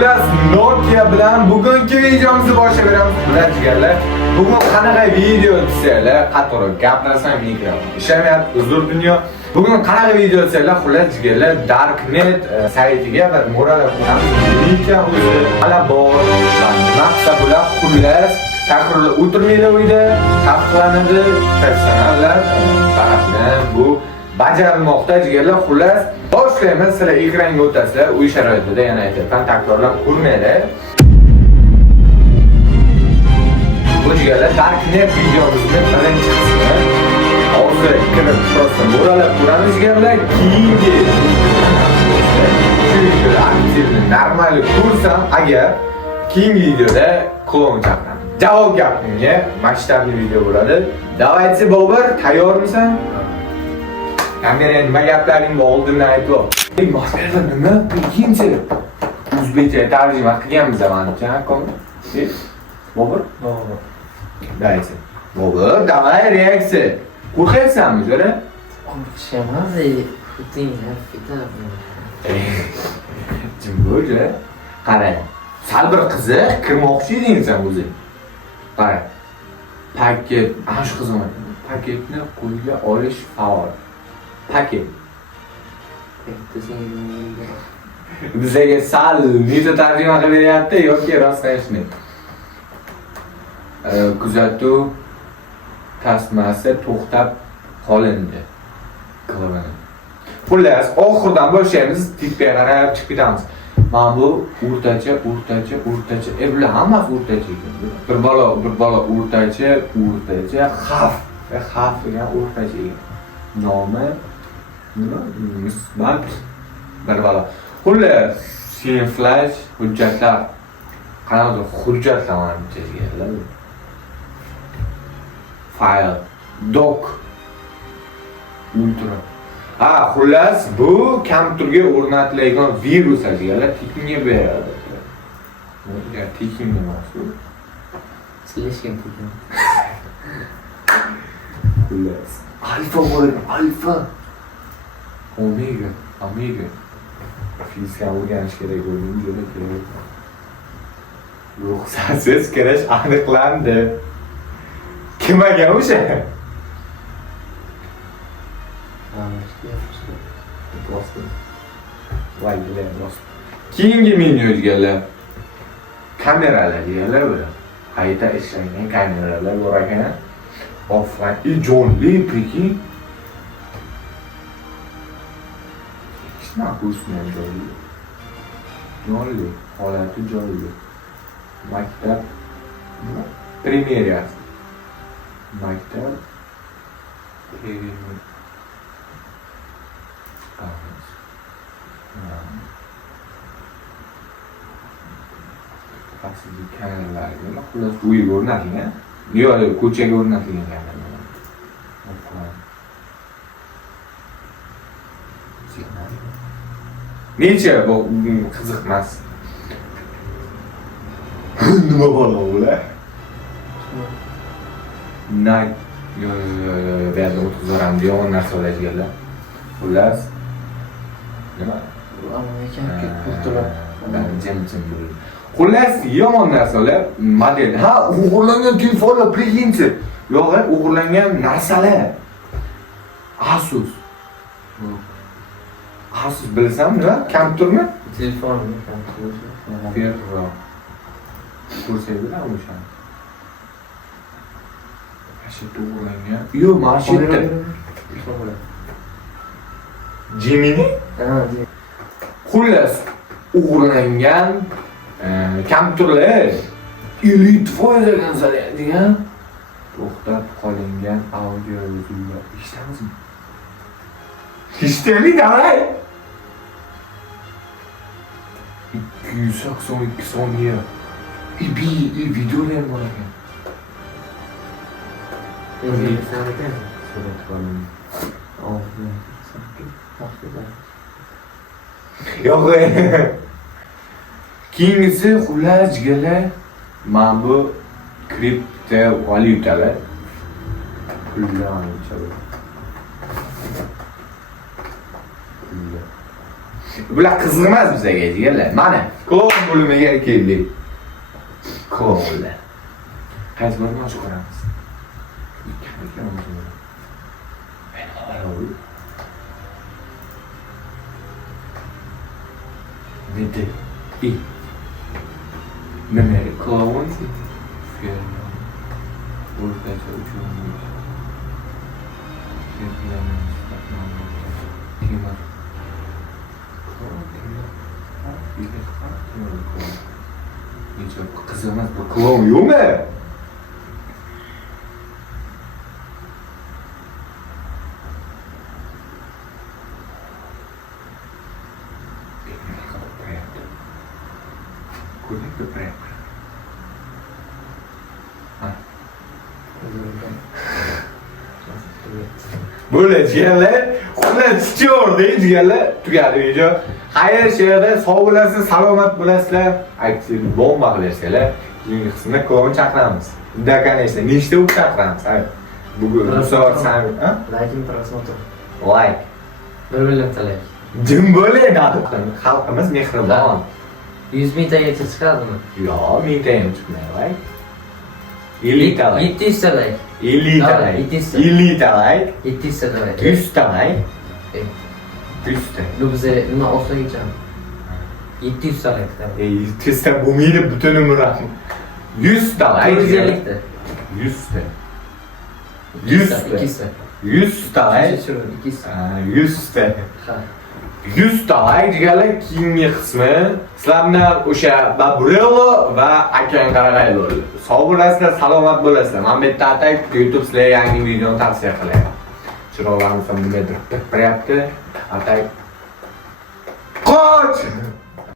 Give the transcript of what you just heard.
Xullas Nokia bilan bugungi videomizni boshlaveramiz. Bular jigarlar. Bugun qanaqa video desanglar, qator gapirsam mikrofon ishlamayapti. Uzr dunyo. Bugun qanaqa video desanglar, xullas jigarlar Darknet saytiga bir mo'ralab qo'yamiz. Lekin o'zi hali bor. Maqsad bular xullas takrorlab o'tirmaydi uyda, taqiqlanadi, professionallar tarafidan bu bajarilmoqda jigarlar. Xullas boshlaymiz. Sizlar ekranga o'tasizlar, uy sharoitida yana aytaman, takrorlab ko'rmanglar. Bu jigarlar Darknet videomizning birinchi qismi. Hozir kirib prosta mo'ralab ko'ramiz jigarlar. Keyingi aktivni normal ko'rsam agar keyingi videoda klon chaqiraman. Javob gapimga masshtabli video bo'ladi. Давайте, Bobur, tayyormisan? Kamera nima gaplaring bor oldindan aytib ol. Masshtabda nima? Ikkinchi o'zbekcha tarjima qilganmiz manimcha, kom. Bobur? Давайте. Bobur, давай reaksiya. Qo'rqayapsanmi, jo'ra? Qo'rqishaman, xuting hafifda. Jim bo'l-a. Qarang. Sal bir qiziq kirmoqchi eding sen o'zi. Qarang. Paket, ana shu xizmat. Paketni qo'lga olish faol. Paket. Bizga sal nima tarjima qilyapti yoki rostlayishni. Kuzatuv tasmasi to'xtab qolindi. Qilindi. Xullas, oxirdan boshlaymiz, tipga qarab chiqib ketamiz. Mana bu o'rtacha. Bular hammasi o'rtacha ekan. Bir bola o'rtacha, xavf degan o'rtacha ekan. Nomi nima? Misbat bir bola. Xullas, sen flash hujjatlar qanaqa hujjatlar manimcha. File, doc, ultra. Xullas bu kompyuterga o'rnatiladigan virus ajigalar tekinga beradi. Ya tekin emas bu. Слишком tekin. Xullas. Alfa bo'l, alfa. Omega. Fizika o'rganish kerak bo'lgan joyda kerak. Ruxsatsiz kirish aniqlandi. Kim ekan o'sha? Keyingi menyu jigarlar. Kameralar jigarlar bu. Qayta ishlangan kameralar bor ekan. Offline jonli peki. Shuna ko'rsam jonli. Jonli, holati jonli. Maktab premyerasi. Maktab Aslında kameralar yo'q. Xullas uyga o'rnatilgan. Yo'q, ko'chaga o'rnatilgan kameralar. Necha bu qiziq emas. Nima bo'lar ular? Yo, bu yerda o'tkazarам degan narsalar jigarlar. Xullas nima? Jim bo'ldi. Xullas yomon narsalar model. O'g'irlangan telefonlar birinchi. Yo'q, o'g'irlangan narsalar. Asus bilsam nima? Kompyutermi? Telefonmi, kompyuter. Ferro. Ko'rsanglar o'sha. Mashina o'g'irlangan. Yo'q, mashina. Gemini? Xullas o'g'irlangan kompyuterlar 50% kansallaydigan to'xtab qolingan audio yozuvlar. Eshitamizmi? Eshitaylik, davay. 282 soniya. Videolar bor ekan. Surat qo'ying. Yo'q. Keyingisi xullas jigarlar, mana bu kriptovalyutalar. Pullar. Bular qiziq emas bizga jigarlar. Mana klon bo'limiga keldik. Klonlar. Qaysi birini ochib ko'ramiz? Bitte. Nima klon? O'rtacha uchun. Qiziq emas, bu klon yo'qmi? Böyle jigarlar, xullas chiyordi jigarlar, tugadi video. Xayr she'rda sog' bo'lasiz, salomat bo'lasizlar. Aytib bomba qilasizlar. Keyingi qismda klon chaqiramiz. Unda конечно, nechta o'q chaqiramiz. Bugun soat san, ha? Лайкин просмотр. Like. Bir-birlarga like. Jim bo'ladi. Xalqimiz mehribon. 100 mingtagacha chiqadimi? Yo'q, mingtaga chiqmaydi. 50 ta like. 700 ta like. 50 ta like. 50 ta like. 700 ta like. 100 ta like. 100 ta. Bu bize nima olsa geçeceğim. 700 ta like. 700 ta bo'lmaydi butun umrim. 100 ta like. 450 ta. 100 ta. 100 ta. 200 ta. 100 ta like. 200 ta. 100 ta. Ha. 100 ta like deganlar keyingi qismi. Sizlarni o'sha Babrello va Akan Qarag'aylar. Sog' bo'lasizlar, salomat bo'lasizlar. Men bu yerda atay YouTube sizlarga yangi videoni tavsiya qilaman. Chiroqlarimiz ham nimadir piryapti. Atay qoch!